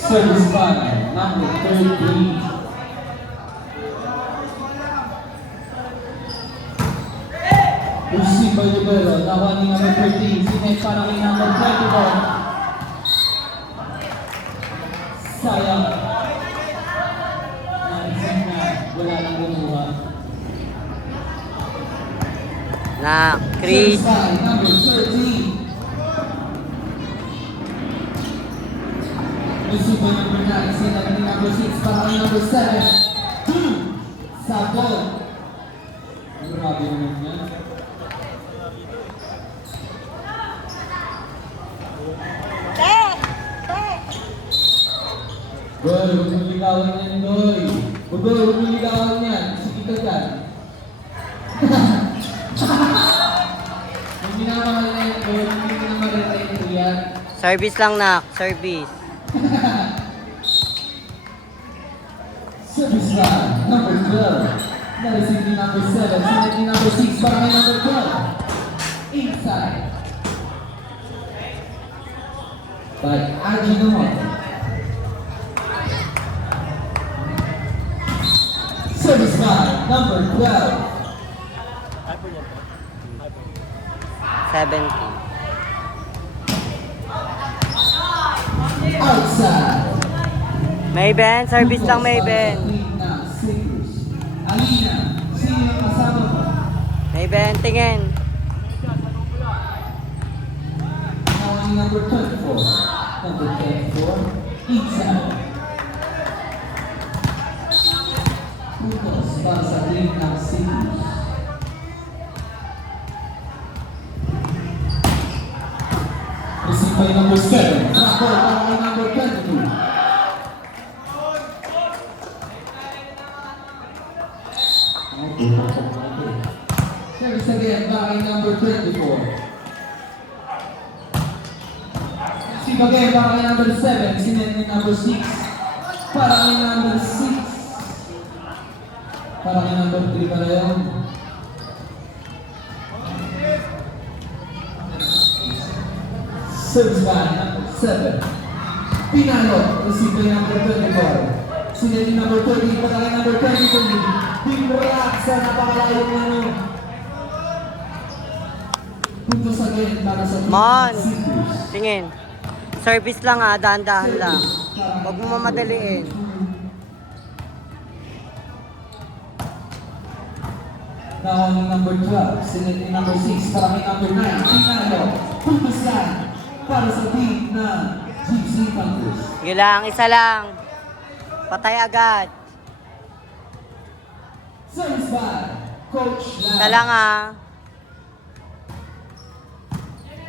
Service by number 33. Received by Libero. Nakuha ni number 13. Sinet para kay number 24. Sayang. Naisip na wala nang gumawa. Na, Chris. Service by number 13. Received by number 9. Sinet ni number 6 para kay number 7. Sabon. Grabe naman yan. Goy, huwag mong ligawan yan, Goy. Goy, huwag mong ligawan yan. Sige ka dyan. Hindi na makalala yan, Goy. Hindi na makalala yan, yan. Service lang, nak. Service. Service line, number 12. Na-receive ni number 7. Sinit ni number 6 para kay number 12. Inside. By Aginoan. Service line, number 12. 70. Outside. Mayben, service lang, Mayben. Alina, sino ang kasama mo? Mayben, tingin. Now number 24. Number 24. Inside. Puntos para sa team ng Sirius. Received by number 7. Trapo para kay number 22. Service again para kay number 24. Receive again para kay number 7. Sinet ni number 6. Para kay number 6. Para kay number 3 pala yun. Service by number 7. Pinalo. Receive by number 24. Sinet ni number 30. Para kay number 22. Pinrock sa napakalayo ng ano. Puntos again para sa Mon, Sirius. tingin. Service lang, dahan-dahan lang. Huwag mo mamadaliin. Now on number 12, sinet ni number 6 para kay number 9. Pinalo. Puntos yan para sa team na GC Panthers. Sige lang, isa lang. Patay agad. Service by Coach Lam. Isa lang,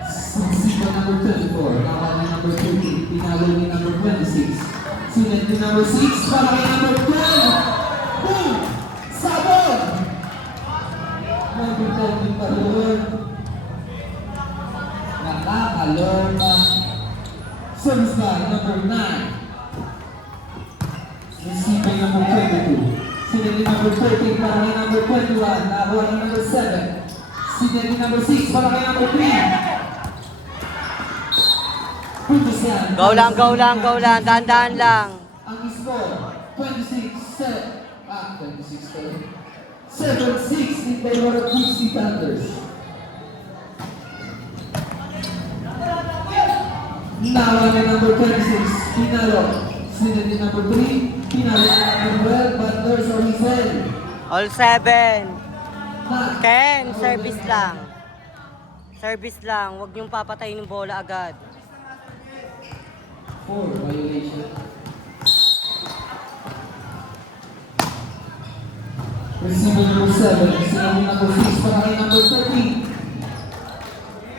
Receive by number 24. Now on number 13. Pinalo ni number 26. Sinet ni number 6 para kay number 12. Boom! Sabon! Number 13 pa doon. Nakakalorma. Service by number 9. Receive by number 22. Sinet ni number 13 para kay number 21. Nakuha ni number 7. Sinet ni number 6 para kay number 3. Puntos yan. Go lang, go lang, go lang. Dahan-dahan lang. Ang score, 7-6 in favor of GC Panthers. Nawa ni number 26, Pinalo. Sinet ni number 3, Pinalo ni number 12, but there's a result. All 7. Na, 10, service lang. Service lang. Huwag niyong papatayin yung bola agad. 4 violation. Receiver number 7, sinet ni number 6, para kay number 13.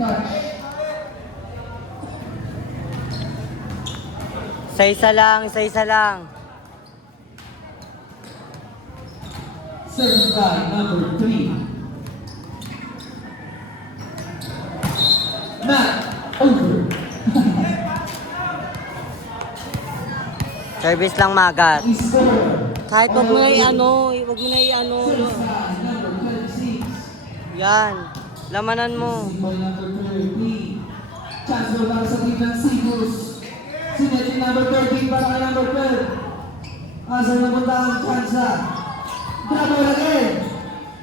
Touch. Isa-isa lang, isa-isa lang. Service by number 3. Matt, over. Service lang, magat. Score. Kahit wag mo na i-ano, wag mo na i-ano. Service by number 26. Yan. Lamanan mo. Receive by number 30. Chance para sa team ng Sirius. Sinet ni number 13 para kay number 12. Asan napunta ang tsansa? Grab ball again.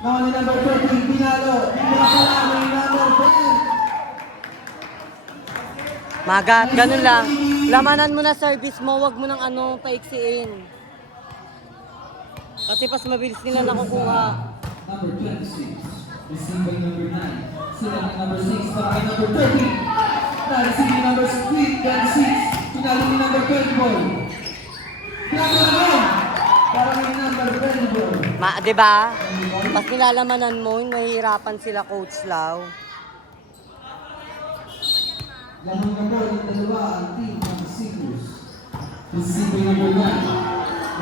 Nawa ni number 13, pinalo. Hindi na pala ni number 10. Magat, ganun lang. Lamanan mo na service mo, wag mo nang paiksiin. Kasi pas mabilis nila nakukuha. Number 26, received by number 9. Sila ni number 6 para kay number 13. Na-receive ni number 26. Pinalo ni number 20 ball. Pinalo again. Para kay number 20 ball. Diba? Pas nilalamanan mo, nahihirapan sila, Coach Lau. Lamang na ball ng dalawa ang team ng Seekers. Received by number 9.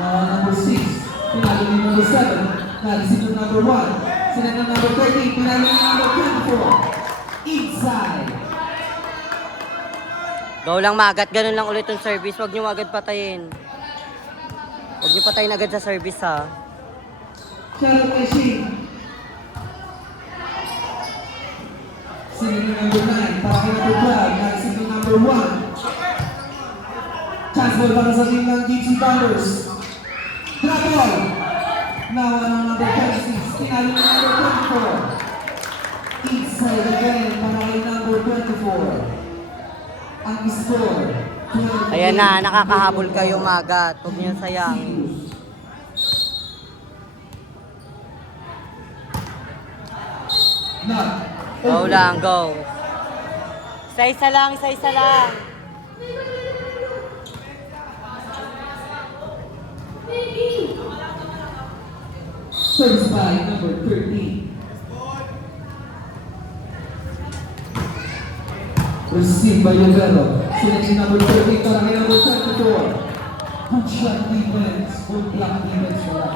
Number 6. Pinalo ni number 7. Na-receive ng number 1. Sila ng number 13. Pinalo ni number 24. Inside. Go lang Magat, ganun lang ulit yung service. Huwag nyo agad patayin. Huwag nyo patayin agad sa service ha. Shadow machine. Sila ng number 9. Para kay number 12. Na-receive ng number 1. Chance ball para sa team ng Gypsy Thunders. Drop ball. Nawa ng number 26. Pinalo ng number 24. Inside again para kay number 24. Ang score. Ayan na, nakakahabol kayo Magat. Huwag nyo sayangin. Go lang, go. Isa-isa lang, isa-isa lang. Service by number 13. Received by Lovero. Selection number 13 para kay number 24. Good shot defense. Good block defense wala.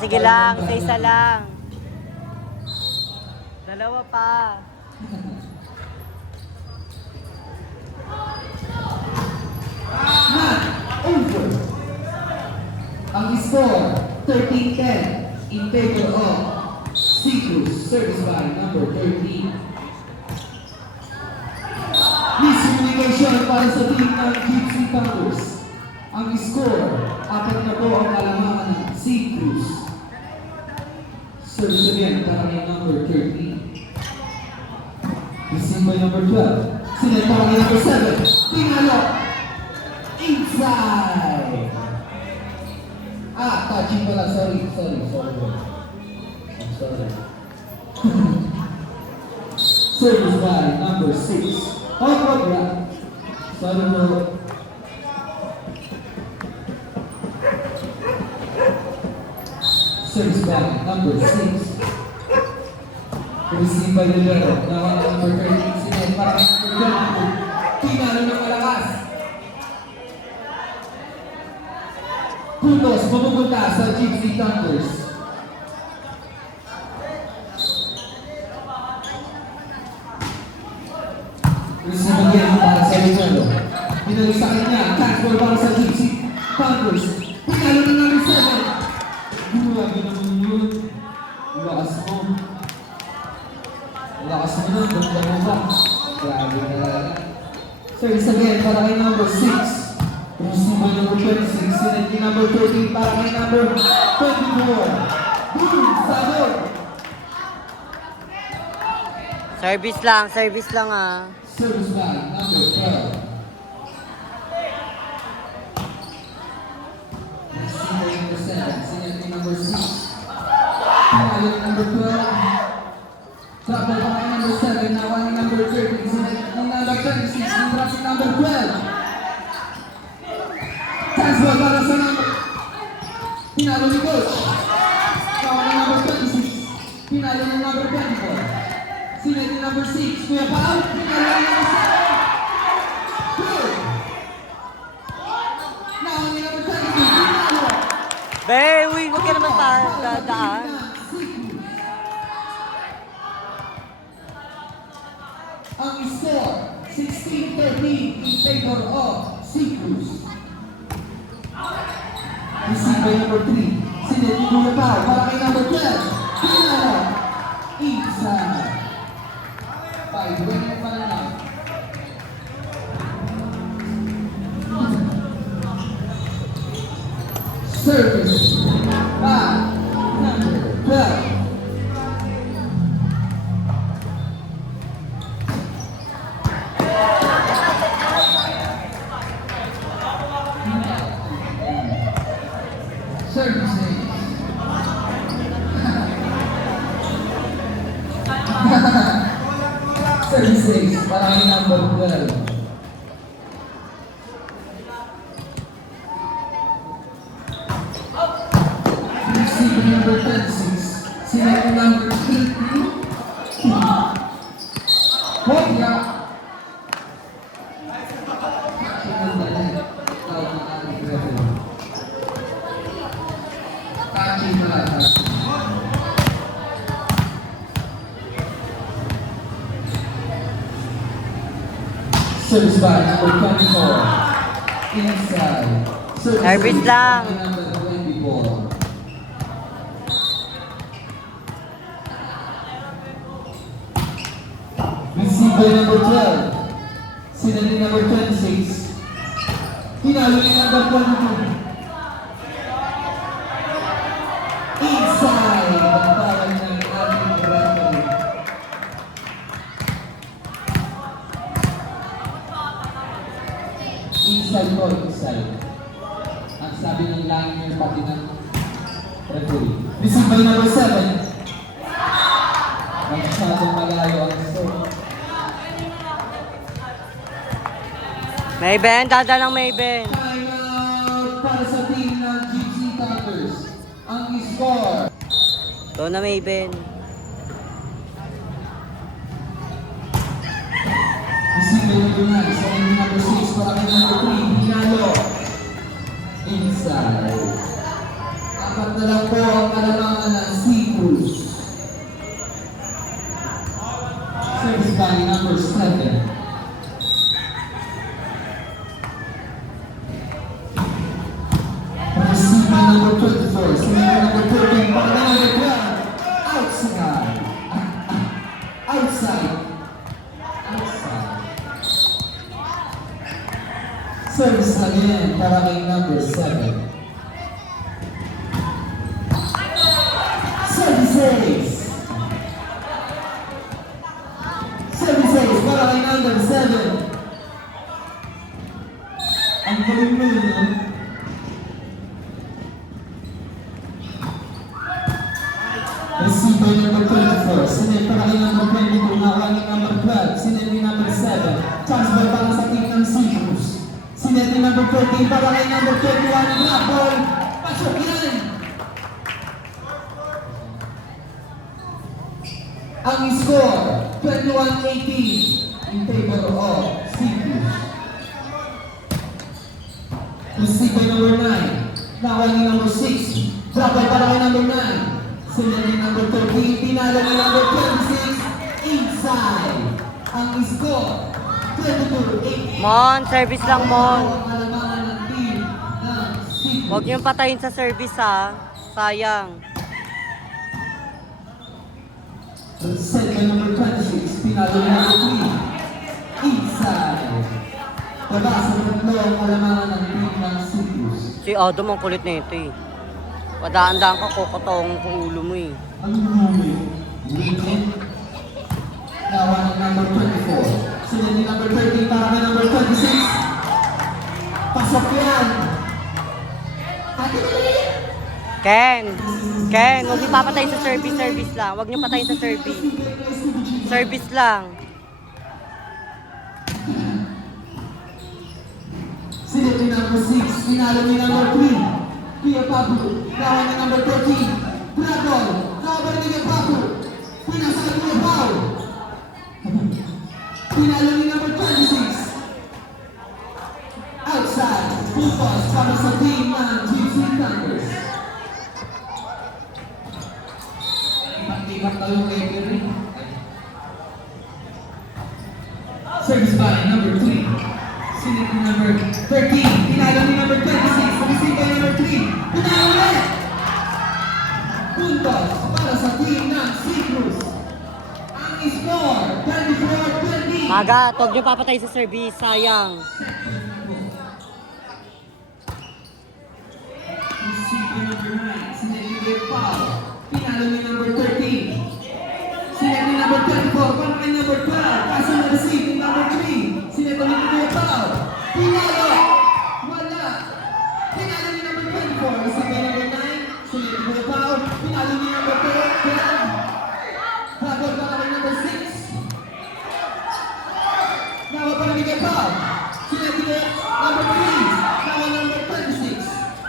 Sige lang, isa-isa lang. Dalawa pa. Not over. Ang score 13-10 in favor of Seekers. Service by number 13. Miscommunication para sa team ng Gypsy Thunders. Ang score, 4 na po ang kalamangan ng Seekers. Service again para kay number 13. Received by number 12. Sila para kay number 7. Pinalo. Inside. Touching pala. Sorry. I'm sorry. Service by number 6. Yeah. Sorry bro. Service by number 6. Received by Libero. Nawa number 13. Sinet para number 22. Pinalo ng malakas. Puntos mapupunta sa Gypsy Thunders. Receive again para sa Libero. Pinalo sa kanya. Catch ball para sa Gypsy Thunders. Pinalo ng number 7. Grabe naman yun. Lakas mo. Lakas mo nun. Ganda mo ba? Grabe talaga. Service again para kay number 6. Received by number 26. Sinet ni number 13 para kay number 24. Boom! Sabot! Service lang ah. Service by number 12. Received by number 7. Sinet ni number 6. Pinalo ni number 12. Drop ball para kay number 7. Nawa ni number 13. Sinet ni number 36. Drop si number 12. Chance ball para sa number. Pinalo ni coach. Nawa ni number 26. Pinalo ni number 24. Sinet ni number 6. Kuya Pao. Pinalo ni number 7. Good. Nawa ni number 22. Pinalo. Uy, huwag ka naman dadaan. Ang score, 16-13 in favor of Seekers. Received by number 3. Sinet ni Kuya Pao para kay number 12. Pinalo. Inside. 5 winning pa lang. Service by number 12. Services. Services para kay number 12. Receiver number 36. Sila number 3. Hopya. Touching malata. Service by number 24. Inside. Service lang. Number 24. Receiver number 12. Sinali number 26. Pinalo ni number 22. Inside. Ang tawag ng ating referee. Inside po, inside. Ang sabi ng liner pati ng referee. Receiver number 7. Masyadong malayo ang score. Mayben, dada ng Mayben. Time out para sa team ng GC Thunders. Ang score. Ito na Mayben. Receiver number 9, sa number 6, para kay number 3, Hinalo. Inside. Apat na lang po ang kalamangan ng Seafood. Service by number 7. Receiver number 24, Receiver number 13, para kay number 12. Outside. Outside. Outside. Service again para kay number 7. Services. Services para kay number 7. Ang galing mo yun, no? Receiver number 24. Sinend para kay number 22. Nakuha ni number 12. Sinend ni number 7. Transfer para sa team ng Seafood. Sinend ni number 14 para kay number 21. Black ball. Pasok yan. Ang score, 21-18 in favor of Seafood. Receiver number 9. Nakuha ni number 6. Drop ball para kay number 9. Sinend ni number 13. Pinalo ni number 26. Inside. Ang score, 22-18. Mon, service lang Mon. Ang kalamangan ng team ng Seafood. Huwag niyong patayin sa service ha. Sayang. Set by number 26, pinalo ni number 3. Inside. Baba sa tatlo ang kalamangan ng team ng Seafood. Si Adam ang kulit na ito eh. Padaan-daan ka kukotong sa ulo mo eh. Ang huli. Leading. Nawa ng number 24. Sinend ni number 13 para kay number 26. Pasok yan. Ken, huwag niyo papatayin sa service lang. Huwag niyo patayin sa service. Service lang. Sinend ni number 6. Pinalo ni number 3. Pia Papu. Nawa ng number 13. Dragon. Cover ni Papu. Pinasal ni Pau. Pinalo ni number 26. Outside. Pupas para sa team ng GC Thunders. Ipak-ipak tayo ng referee. Service by number 3. Sinend ni number 13. Pinalo ni number 26. Receive by number 3. Pinalo ulit. Puntos para sa team ng Seafood. Ang score, 24-20. Magat, huwag niyo papatayin sa service. Sayang. Receive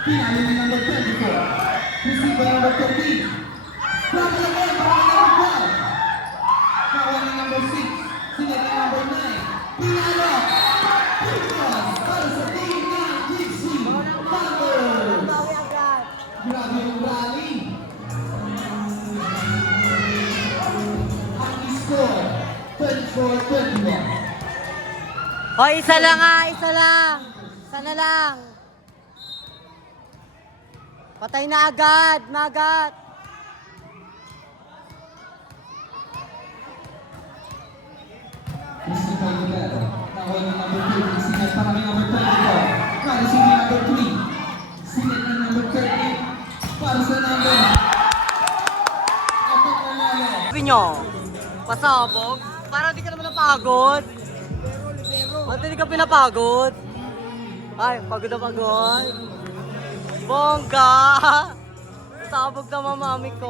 Pinalo ni number 24. Received by number 13. Travel again para kay number 12. Kawan ni number 6. Sinet ni number 9. Pinalo. Picos para sa team ng Gypsy Thunders. Grabe yung rally. Ang score, 24-21. O, isa lang nga, isa lang. Isa na lang. Patay na agad, magat. Christopher Rivera. Nakuha ng number 3. Sinet para kay number 24. Para sa number 3. Sinet ng number 13. Para sa number. Ato Manalo. Sabi nyo, pasabog. Parang di ka naman napagod. Ba't hindi ka pinapagod? Ay, pagod na pagod. Bongga! Sabog na mamami ko.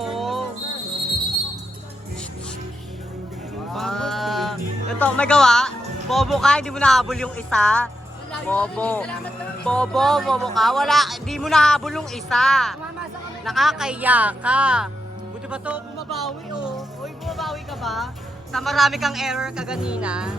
Ito, may gawa. Bobo ka, hindi mo nahabol yung isa. Bobo. Bobo ka. Wala, hindi mo nahabol yung isa. Nakakaya ka. Buti ba to, bumabawi oh. Uy, bumabawi ka ba? Sa marami kang error kaganina.